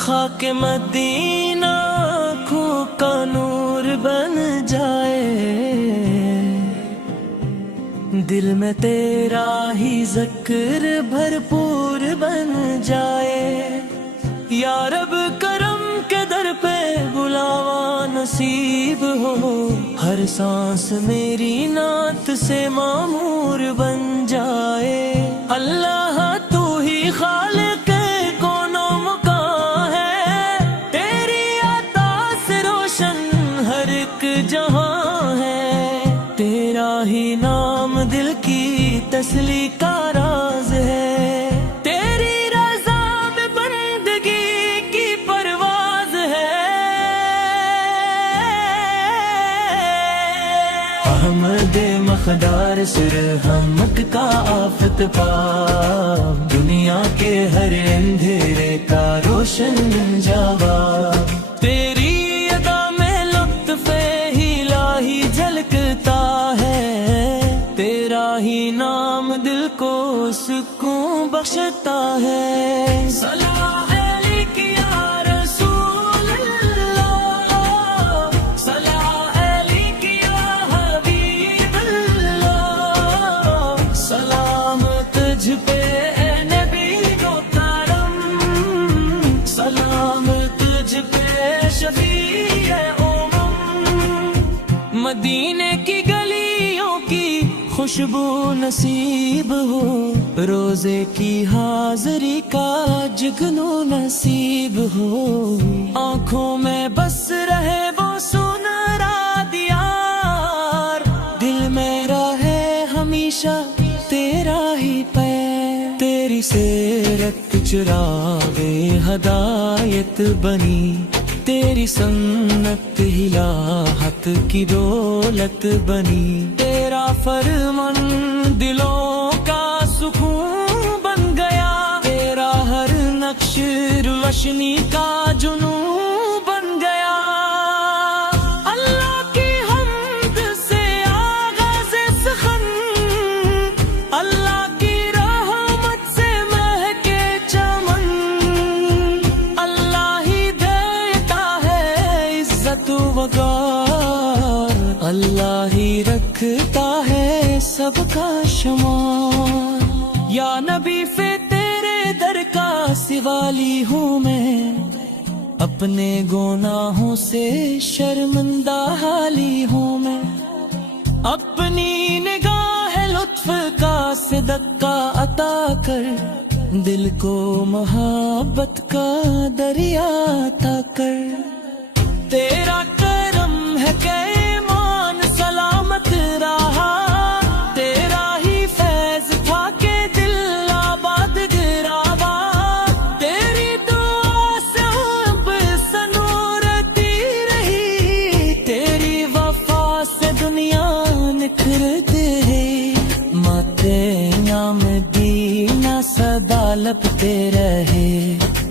خاک مدینہ آنکھوں کا نور بن جائے، دل میں تیرا ہی ذکر بھرپور بن جائے۔ یا رب کرم کے در پہ بلاوا نصیب ہو، ہر سانس میری نعت سے معمور بن جائے۔ اللہ تو ہی خالق کون و مکان ہے، تیری عطا سے روشن ہر ایک جہاں ہے، تیرا ہی نام دل کی تسلی کا راز ہے، تیری رضا میں بندگی کی پرواز ہے۔ احمد مقدار سر حمد کا آفت پا، دنیا کے ہر اندھیرے کا روشن جواب، تیری ادا میں لطف الہی جھلکتا ہے، تیرا ہی نام دل کو سکون بخشتا ہے۔ صلاح علیک یا رسول اللہ، صلاح علیک یا حبیب اللہ، سلام تجھ پہ اے نبی محترم، سلام تجھ پہ شفیع امم۔ مدینے کی گلیوں کی خوشبو نصیب ہو، روزے کی حاضری کا جگنو نصیب ہو، آنکھوں میں بس رہے وہ سنہرا دیار، دل میں رہے ہمیشہ تیرا ہی پیر، تیری سیرت چراغے ہدایت بنی، تیری سنت ہلاحت کی دولت بنی، تیرا فرمان دلوں کا سکون بن گیا، تیرا ہر نقش روشنی کا جنون بن گیا۔ اللہ کی حمد سے آغاز سخن، اللہ کی رحمت سے مہکے چمن، اللہ ہی دیتا ہے عزت وقار، اللہ ہی رکھتا ہے سب کا شمار۔ یا نبی فے تیرے در کا سوالی ہوں میں، اپنے گناہوں سے شرمندہ حالی ہوں میں، اپنی نگاہ لطف کا صدقہ عطا کر، دل کو محبت کا دریا عطا کر، تیرا کرم ہے کہ ایمان سلامت رہا، تیرا ہی فیض تھا کہ دل آباد گراوا، تیری دعا سے اب سنورتی رہی، تیری وفا سے دنیا نکھرتے رہی، ماتیاں مدینہ سدا لپتے رہے،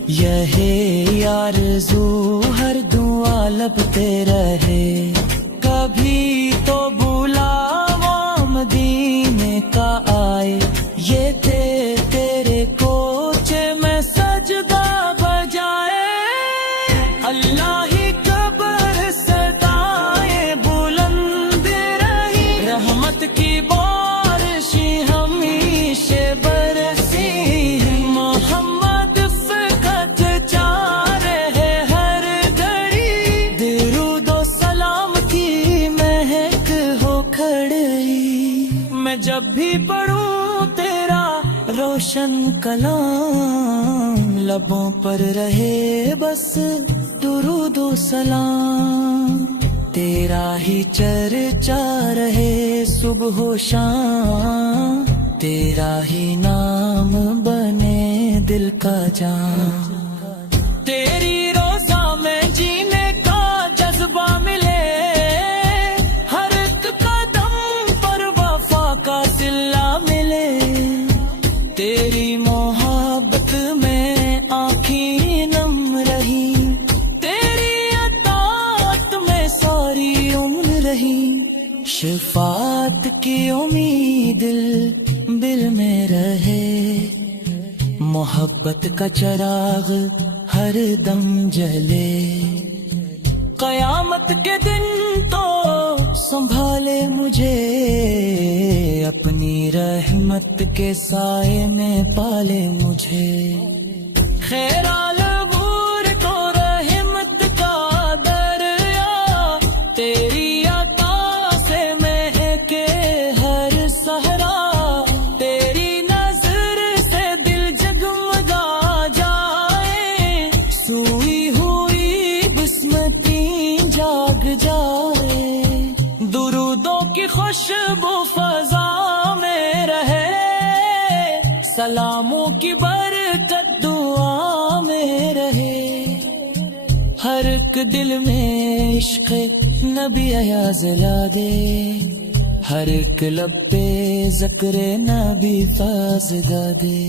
یہ آرزو ہر دعا لپتے رہے، کبھی تو بلاوا مدینے کا آئے، یہ تیرے کوچے میں سجدہ بجائے، اللہ ہی قبر صدائے بلند رہی، رحمت کی بارش ہمیشہ برسی، محمد فقط چار ہے ہر گھڑی، درود و سلام کی مہک ہو کھڑی، میں جب بھی پڑھوں تیرا روشن کلام، لبوں پر رہے بس درود و سلام، تیرا ہی چرچا رہے صبح و شام، تیرا ہی نام بنے دل کا جان، تیری روزہ میں جینے کا جذبہ ملے، ہر ایک قدم پر وفا کا صلہ ملے، تیری محبت میں آنکھیں شفاعت کی امید دل میں رہے، محبت کا چراغ ہر دم جلے، قیامت کے دن تو سنبھالے مجھے، اپنی رحمت کے سائے میں پالے مجھے، خیرال غور کو رحمت کا دریا، تیری عطا سے مہکے ہر صحرا، تیری نظر سے دل جگمگا جائے، سوئی ہوئی بسمتی جاگ جائے، درودوں کی خوشبو فضا میں رہے، سلاموں کی برکت دعا میں رہے، ہر ایک دل میں عشق نبی ایاز لا دے، ہر ایک لب پہ ذکر نبی فاز دا دے،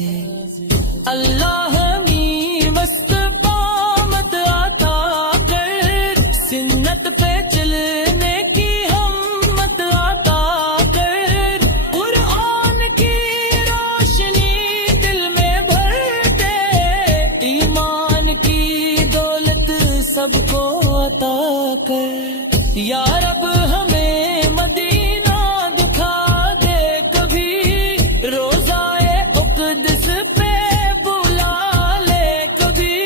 اللہ ہمیں مست قامت عطا کر، سنت پہ چلنے کی ہمت عطا کر، قرآن کی روشنی دل میں بھر دے، ایمان کی دولت سب کو عطا کر، یا رب ہمیں مدینہ دکھا دے کبھی، روزائے اقدس پہ بلا لے کبھی،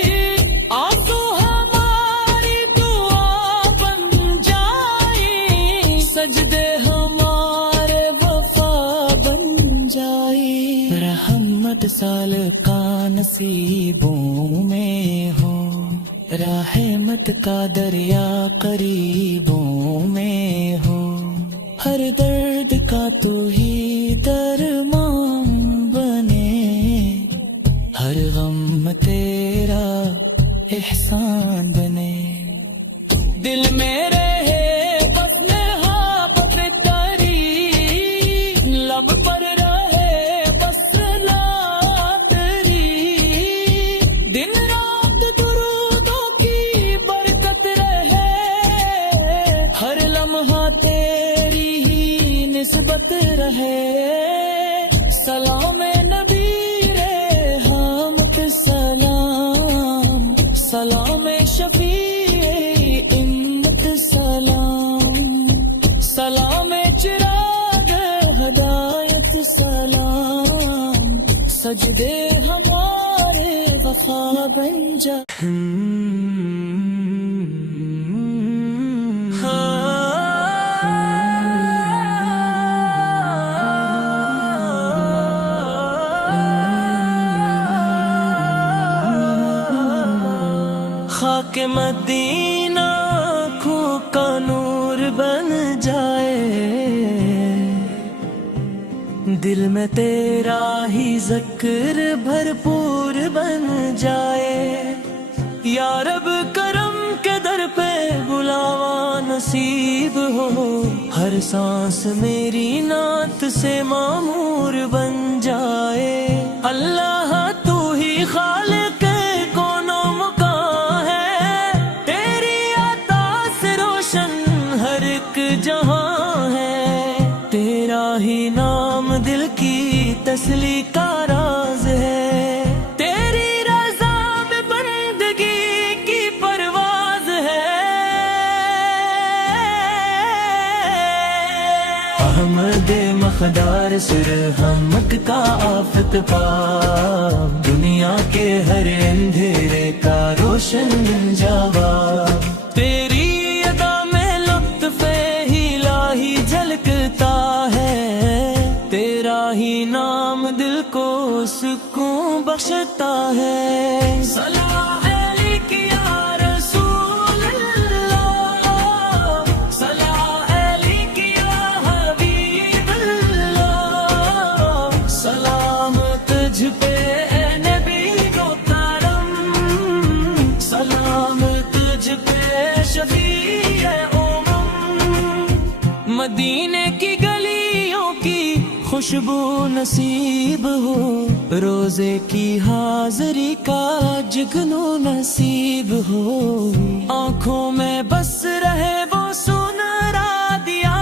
آنسو ہماری دعا بن جائی، سجدے ہمارے وفا بن جائی، رحمت سال کا نصیبوں میں ہو، رحمت کا دریا قریبوں میں ہو، ہر درد کا تو ہی درمان بنے، ہر غم تیرا احسان بنے، دل میں رہے بس محبت تیری، لب پر رہے بس لا تیری، دن رات درودوں کی برکت رہے، ہر لمحہ تیری ہی نسبت رہے، سلام نبی رحمت سلام، سلام شفیع امت سلام، سلام چراغ ہدایت سلام، سجدے ہمارے وفا بن جا، خاک مدینہ آنکھوں کا نور بن جائے، دل میں تیرا ہی ذکر بھرپور بن جائے، یا رب کرم کے در پہ بلاوا نصیب ہو، ہر سانس میری نعت سے معمور بن جائے، اللہ تو ہی خالق کون و مکان ہے، تیری عطا سے روشن ہر ایک جہاں ہے، تیرا ہی نام دل کی تسلی کا راز ہے، تیری رضا میں بندگی کی پرواز ہے، احمد مقدار سر ہمک کا آفت پا، دنیا کے ہر اندھیرے کا روشن جواب، تیری ادا میں لطف الہی جھلکتا ہے، تیرا ہی نام دل کو سکون بخشتا ہے، صلاح علیک یا رسول اللہ، صلاح علیک یا حبیب اللہ، سلام تجھ پہ اے نبی محترم، سلام تجھ پہ شفیع امم، مدینے کی گلیوں کی خوشبو نصیب ہو، روزے کی حاضری کا جگنو نصیب ہو، آنکھوں میں بس رہے وہ سنرا دیا،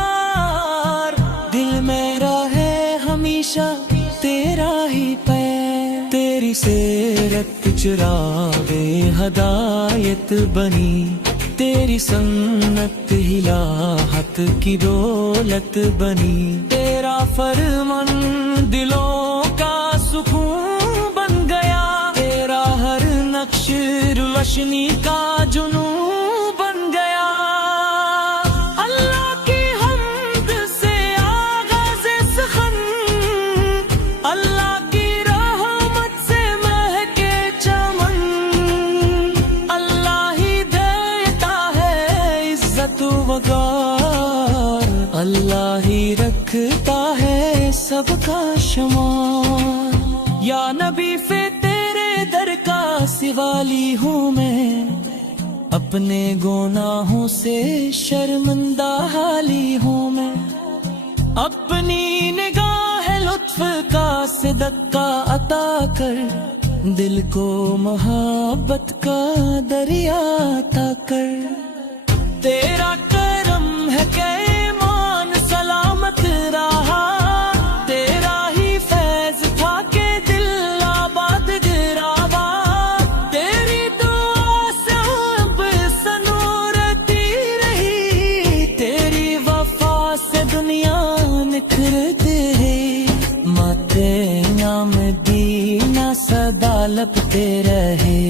چراغے ہدایت بنی، تیری سنت ہلاحت کی دولت بنی، تیرا فرمان دلوں کا سکون بن گیا، تیرا ہر نقش روشنی کا جنون بن گیا۔ اللہ کی حمد سے آغاز سخن، اللہ کی رحمت سے مہکے چمن، اللہ ہی دیتا ہے عزت وقار، اللہ ہی رکھتا ہے سب کا شمار۔ یا نبی فے تیرے در کا سوالی ہوں میں، اپنے گناہوں سے شرمندہ حالی ہوں میں، اپنی نگاہ لطف کا صدقہ عطا کر، دل کو محبت کا دریا عطا کر۔ تیرا کرم ہے کہ ایمان سلامت رہا، تیرا ہی فیض تھا کہ دل آباد گراوا، تیری دعا سے اب سنورتی رہی، تیری وفا سے دنیا نکھرتی رہی، ماتے نام دینا سدا لپتے رہے،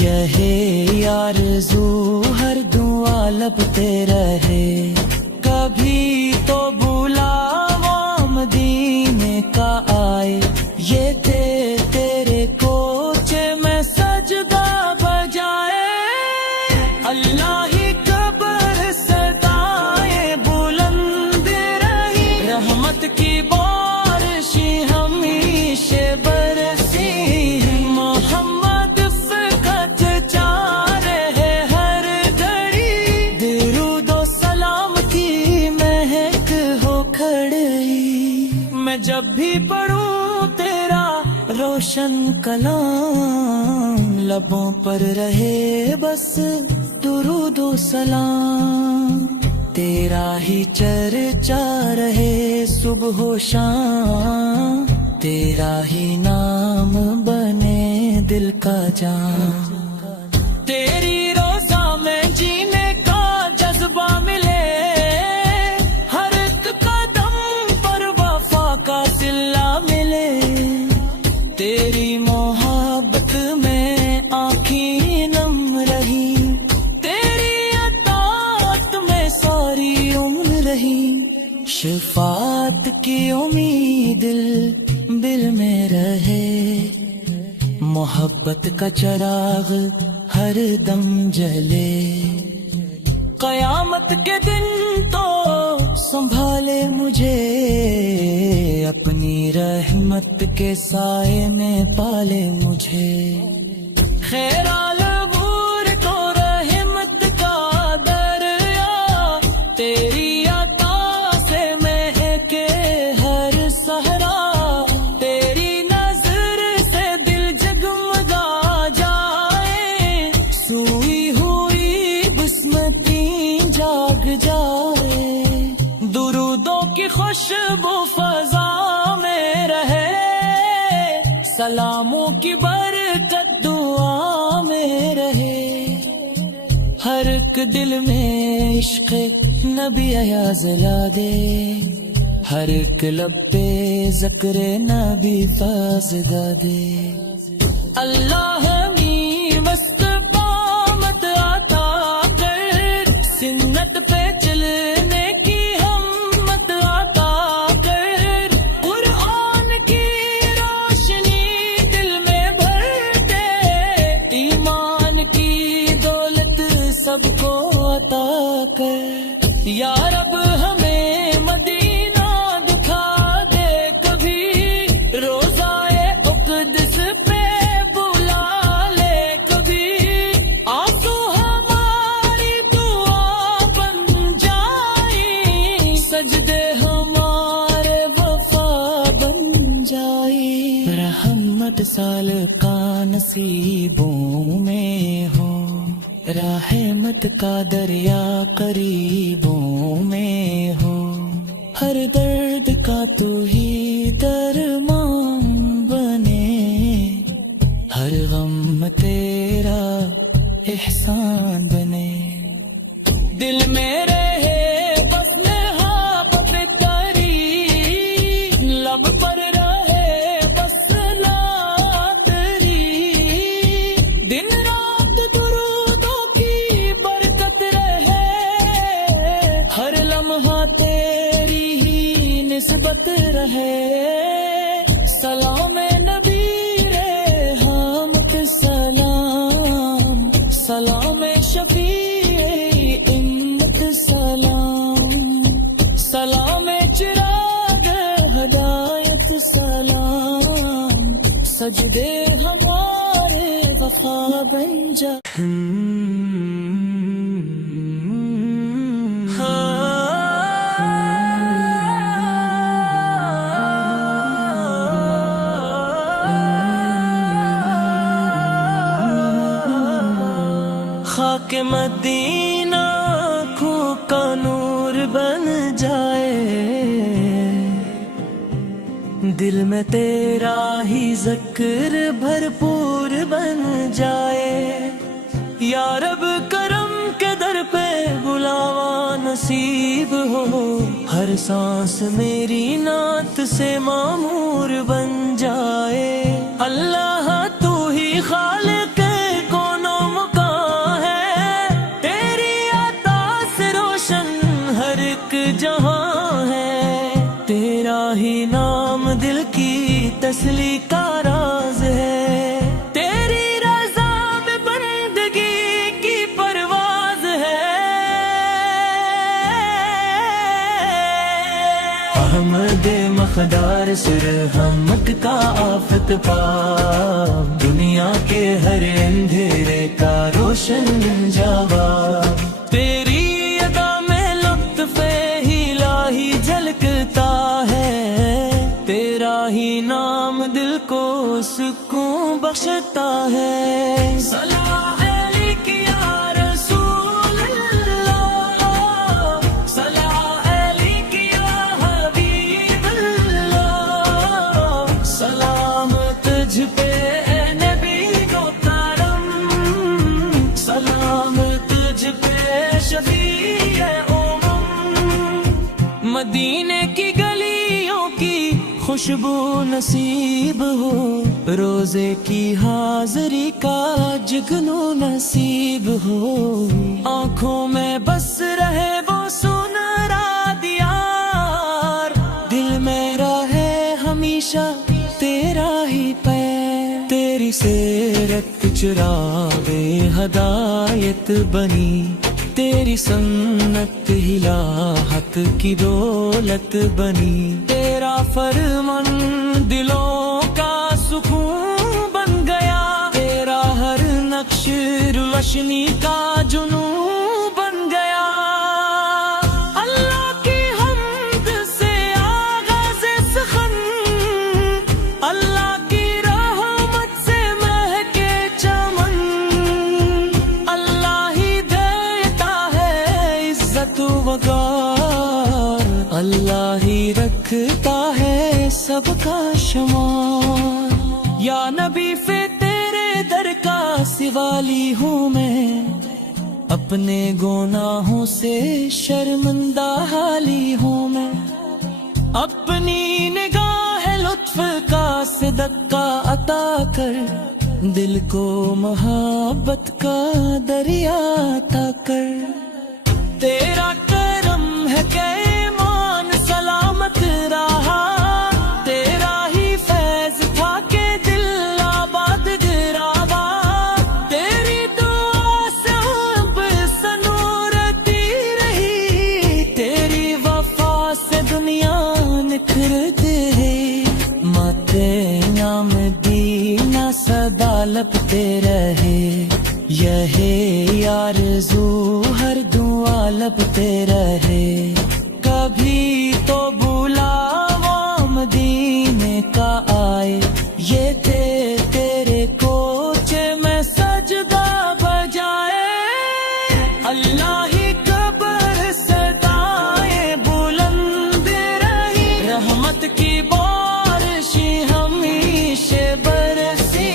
یہی آرزو ہر دعا لپتے رہے، کبھی تو بلاوا مدینے کا آئے، یہ تیرے کوچے میں سجدہ بجائے، اللہ ہی قبر صدائے بلند رہی، رحمت کی بارش ہمیشہ برسی، محمد فقط چارے ہے ہر گھڑی، درود و سلام کی مہک ہو کھڑی، میں جب بھی پڑھوں تیرا روشن کلام، لبوں پر رہے بس درود و سلام، تیرا ہی چرچا رہے صبح و شام، تیرا ہی نام بنے دل کا جان، تیری روزہ میں جینے کا جذبہ ملے، ہر ایک قدم پر وفا کا صلہ ملے، تیری محبت میں آنکھیں نم رہی، تیری اطاعت میں ساری عمر رہی، شفاعت کی امید دل میں رہے، محبت کا چراغ ہر دم جلے، قیامت کے دن تو سنبھالے مجھے، اپنی رحمت کے سائے میں پالے مجھے، خیرال بور کو رحمت کا دریا، تیری عطا سے مہکے ہر صحرا، تیری نظر سے دل جگمگا جائے، سوئی ہوئی بسمتی جاگ جائے، درودوں کی خوشبو فضا میں رہے، سلاموں کی برکت دعا میں رہے، ہر ایک دل میں عشق نبی ایاز لا دے، ہر ایک لب پہ ذکر نبی فاز گا دے، اللہ ہمیں مست قامت عطا کر، سنت پہ چلنے کی ہمت عطا کر، قرآن کی روشنی دل میں بھر دے، ایمان کی دولت سب کو عطا کر، یا رب ہمیں مدینہ دکھا دے کبھی، روزائے اقدس پہ بلا لے کبھی، آنسو ہماری دعا بن جائیں، سجدے ہمارے وفا بن جائیں، رحمت سال کا نصیبوں میں ہو، رحمت کا دریا قریبوں میں ہو، ہر درد کا تو ہی درمان بنے، ہر ہر غم تیرا احسان بنے، دل میں رہے بس محبت تیری، لب پر رہے بس نعت تیری، دن رات درودوں کی برکت رہے، ہر لمحہ تیری ہی نسبت رہے، سلام نبی رے حامد سلام، سلام شفیع امت سلام، سلام چراغ ہدایت سلام، سجدے ہمارے وفا بن جا۔ خاک مدینہ آنکھوں کا نور بن جائے، دل میں تیرا ہی ذکر بھرپور بن جائے، یا رب کرم کے در پہ بلاوا نصیب ہو، ہر سانس میری نعت سے معمور بن جائے، اللہ تو ہی خالق جہاں ہے، تیرا ہی نام دل کی تسلی کا راز ہے، تیری رضا میں بندگی کی پرواز ہے، احمد مقدار سر حمد کا آفت پا، دنیا کے ہر اندھیرے کا روشن جواب، تیری جھلکتا ہے، تیرا ہی نام دل کو سکون بخشتا ہے، صلاح علیک یا رسول اللہ، صلاح علیک یا حبیب اللہ، سلام تجھ پہ اے نبی محترم، سلام تجھ پہ شفیع مدینے کی گلیوں کی خوشبو نصیب ہو، روزے کی حاضری کا جگنو نصیب ہو، آنکھوں میں بس رہے وہ سنہرا دیار، دل میں رہے ہمیشہ تیرا ہی پیر، تیری سیرت چراغ ہدایت بنی، تیری سنت ہلاحت کی دولت بنی، تیرا فرمان دلوں کا سکون بن گیا، تیرا ہر نقش روشنی کا جنون بن گیا، اللہ کی حمد سے آغاز سخن، اللہ کی رحمت سے مہکے چمن، اللہ ہی دیتا ہے عزت وقار، اللہ ہی رکھتا ہے سب کا شمار، یا نبی فے تیرے در کا سوالی ہوں میں، اپنے گناہوں سے شرمندہ حالی ہوں میں، اپنی نگاہ لطف کا صدقہ عطا کر، دل کو محبت کا دریا عطا کر، تیرا کرم ہے کہ ایمان سلامت رہا، تیرا ہی فیض تھا کہ دل آباد گراوا، تیری دعا سے اب سنورتی رہی، تیری وفا سے دنیا نکھرتی رہی، ماتیاں مدینہ صدا لپتے رہے، یہ آرزو ہر دعا لپتے رہے، کبھی تو بلاوا مدینے کا آئے، یہ تیرے کوچے میں سجدہ بجائے، اللہ ہی قبر صدائیں بلند رہی، رحمت کی بارش ہمیشہ برسی،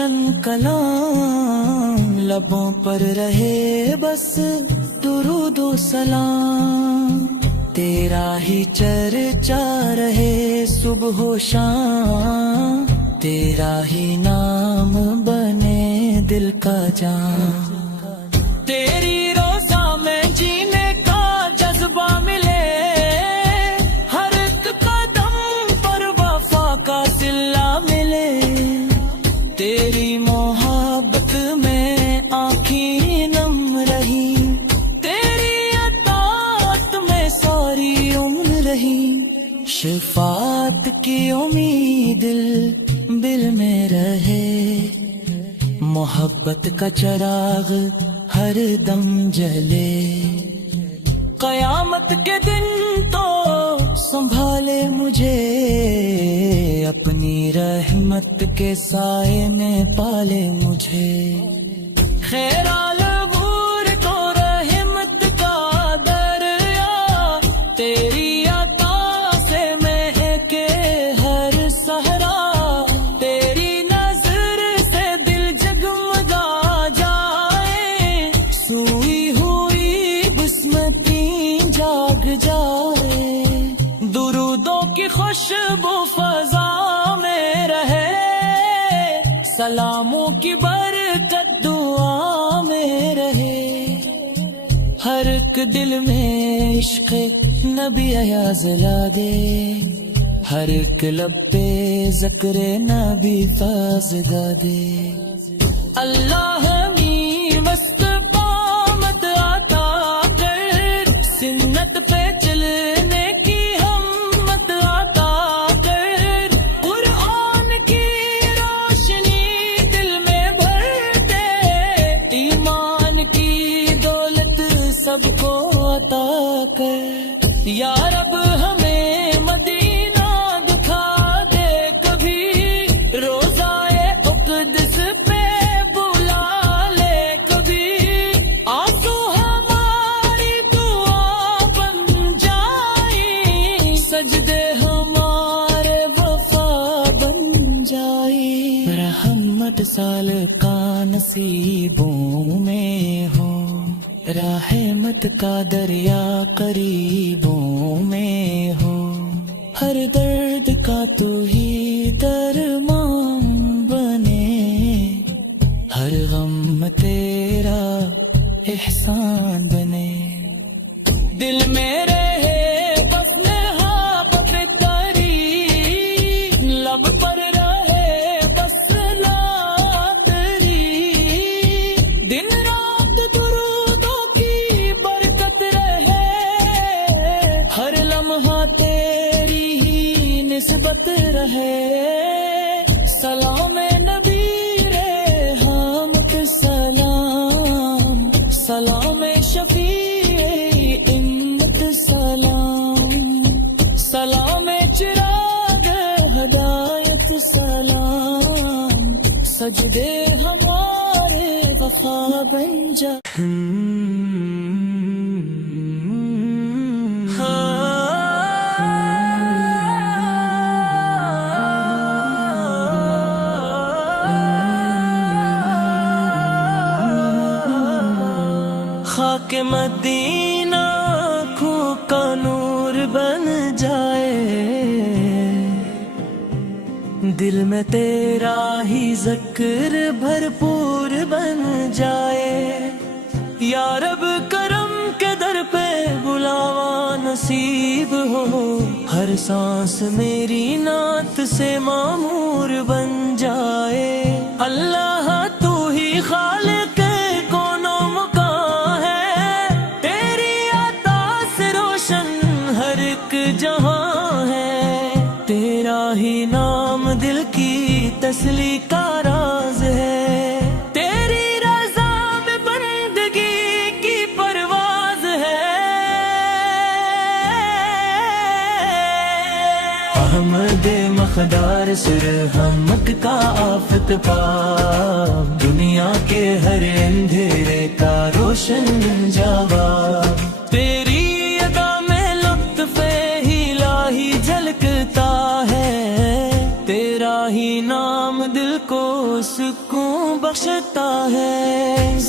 روشن کلام، لبوں پر رہے بس درود و سلام، تیرا ہی چرچا رہے صبح و شام، تیرا ہی نام بنے دل کا جان، تیری روزہ میں جینے کا جذبہ ملے، ہر ایک قدم پر وفا کا صلہ ملے، تیری محبت میں آنکھیں نم رہی، تیری اطاعت میں ساری عمر رہی، شفاعت کی امید دل میں رہے، محبت کا چراغ ہر دم جلے، قیامت کے دن تو سنبھالے مجھے، اپنی رحمت کے سائے میں پالے مجھے، خیرال بور کو رحمت کا دریا، تیری عطا سے میں کے ہر صحرا، تیری نظر سے دل جگمگا جائے، سوئی ہوئی بسمتی جاگ جائے، درودوں کی خوشبو فضا میں رہے، سلاموں کی برکت دعا میں رہے، ہر ایک دل میں عشق نبی ایاز لا دے، ہر ایک لب پہ ذکر نبی فاز دا دے، اللہ ہمیں مست قامت عطا کر، سنت پہ چلنے کی ہمت عطا کر، قرآن کی روشنی دل میں بھر دے، ایمان کی دولت سب کو عطا کر، یا رب ہمیں مدینہ دکھا دے کبھی، روزائے اقدس پہ بلا لے کبھی، آنسو ہماری دعا بن جائیں، سجدے ہمارے وفا بن جائیں، رحمت سال کا نصیبوں میں ہو، رحمت کا دریا قریبوں میں ہو، ہر درد کا تو ہی درمان بنے، ہر غم تیرا احسان بنے، دل میں رہے بس محبت تری، لب پر رہے بس لا تری، دن رات درودوں کی برکت رہے، ہر لمحہ تیری ہی نسبت رہے، سلام نبی رحمت سلام، سلام شفیع امت سلام، سلام چراغ ہدایت سلام، سجدے ہمارے وفا بن جا، خاک مدینہ آنکھوں کا نور بن جائے، دل میں تیرا ہی ذکر بھرپور بن جائے، یا رب کرم کے در پہ بلاوا نصیب ہو، ہر سانس میری نعت سے معمور بن جائے، اللہ تو ہی خالق کون و مکان ہے، تیری عطا سے روشن ہر ایک جہاں ہے، تیرا ہی نام دل کی تسلی کا راز ہے، تیری رضا میں بندگی کی پرواز ہے، احمد مقدار سر ہمک کا آفت پا، دنیا کے ہر اندھیرے کا روشن جواب، تیری ادا میں لطف الہی جھلکتا ہے، تیرا ہی نام دل کو سکون ہے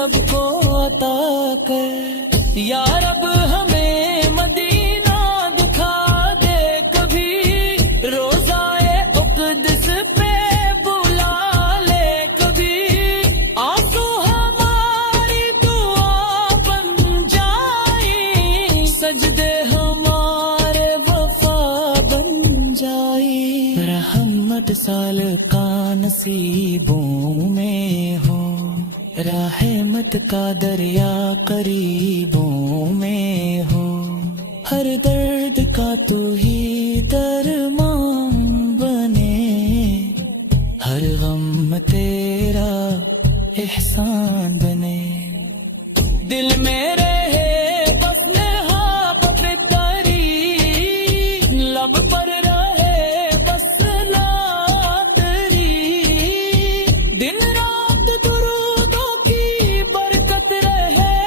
سب کو عطا کر، یا رب ہمیں مدینہ دکھا دے کبھی، روزائے اقدس پہ بلا لے کبھی، آنسو ہماری دعا بن جائیں، سجدے ہمارے وفا بن جائیں، رحمت سال کا نصیبوں میں ہو، رحمت کا دریا قریبوں میں ہو، ہر درد کا تو ہی درمان بنے، ہر غم تیرا احسان بنے، دل میں رہے بس نہا پتری، لب پر رہے بس لاتری، دن رات درودوں کی برکت رہے،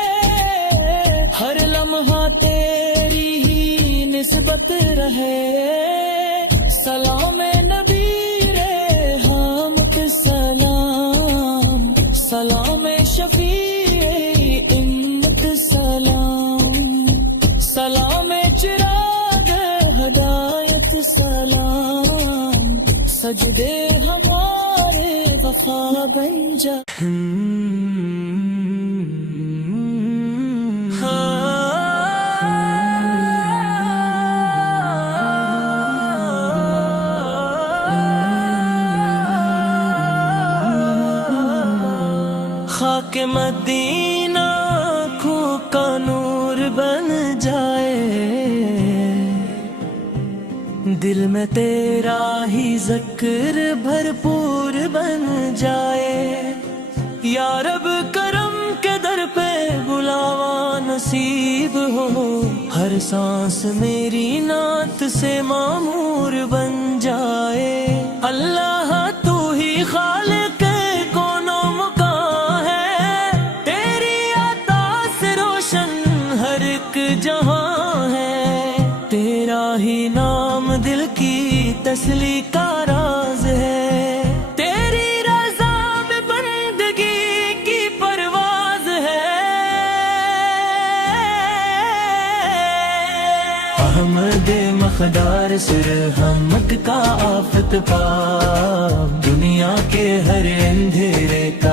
ہر لمحہ تیری ہی نسبت رہے، سلام نبی رحمت سلام، سلام شفیع امت سلام، سلام چراغ ہدایت سلام، سجدے ہمارے وفا بن جا۔ خاک مدینہ آنکھوں کا نور بن جائے، دل میں تیرا ہی ذکر بھرپور بن جائے، یا رب کرم کے در پہ بلاوا نصیب ہو، ہر سانس میری نعت سے معمور بن جائے، اللہ تو ہی خالق کون و مکان ہے، تیری عطا سے روشن ہر ایک جہاں ہے، تیرا ہی نام دل کی تسلی کا راز ہے، تیری رضا میں بندگی کی پرواز ہے، احمد مقدار سر رحمت کا آفت پا، دنیا کے ہر اندھیرے کا